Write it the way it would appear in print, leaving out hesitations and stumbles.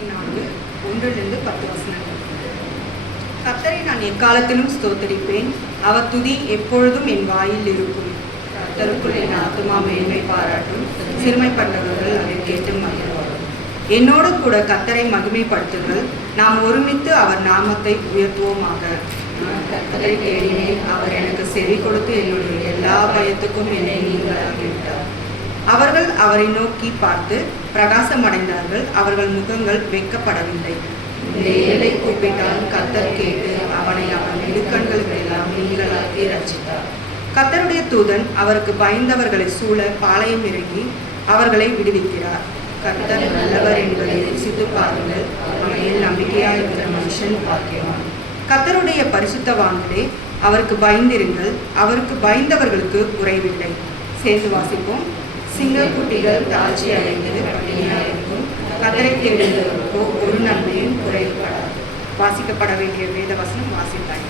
54 1-10 கர்த்தரை நான் எக்காலத்திலும் ஸ்தோத்தரிப்பேன். அவர் துதி எப்பொழுதும் என் வாயில் இருக்கும். கர்த்தருக்குள் என் ஆத்துமா மேன்மை பாராட்டும். சிறுமைப்பட்டவர்கள் அதை கேட்டு மகிழ்வார்கள். என்னோடு கூட கர்த்தரை மகிமைப்படுத்துங்கள். நாம் ஒருமித்து அவர் நாமத்தை உயர்த்துவோமாக. நான் கர்த்தரை தேடினேன். அவர் எனக்கு செவி கொடுத்து என்னுடைய எல்லா பயத்துக்கும் என்னை நீங்களாகிவிட்டார். அவர்கள் அவரை நோக்கி பார்த்து பிரகாசமடைந்தார்கள். அவர்கள் முகங்கள் வெட்கப்படவில்லை. இந்த ஏழை கூப்பிட்டால் கர்த்தர் கேட்டு அவனை அவன் இடுக்கண்களுக்கெல்லாம் நீங்களாக்கி ரட்சித்தார். கர்த்தருடைய தூதன் அவருக்கு பயந்தவர்களை சூழ பாளையம் இறங்கி அவர்களை விடுவிக்கிறார். கர்த்தர் நல்லவர் என்பதை ருசித்து பாருங்கள். அவனில் நம்பிக்கையாக இருக்கிற மனுஷன் பாக்கியவான். கர்த்தருடைய பரிசுத்தவான்களே, அவருக்கு பயந்திருங்கள். அவருக்கு பயந்தவர்களுக்கு குறைவில்லை. சேர்ந்து வாசிப்போம். சிங்கக்குட்டிகள் தாழ்ச்சி அடைந்து பட்டினியாக இருக்கும். கர்த்தரை தேடுகிறவர்களுக்கோ ஒரு நன்மையும் குறைவுபடாது. வாசிக்கப்பட வேண்டிய வேத வசனம் வாசித்தாய்.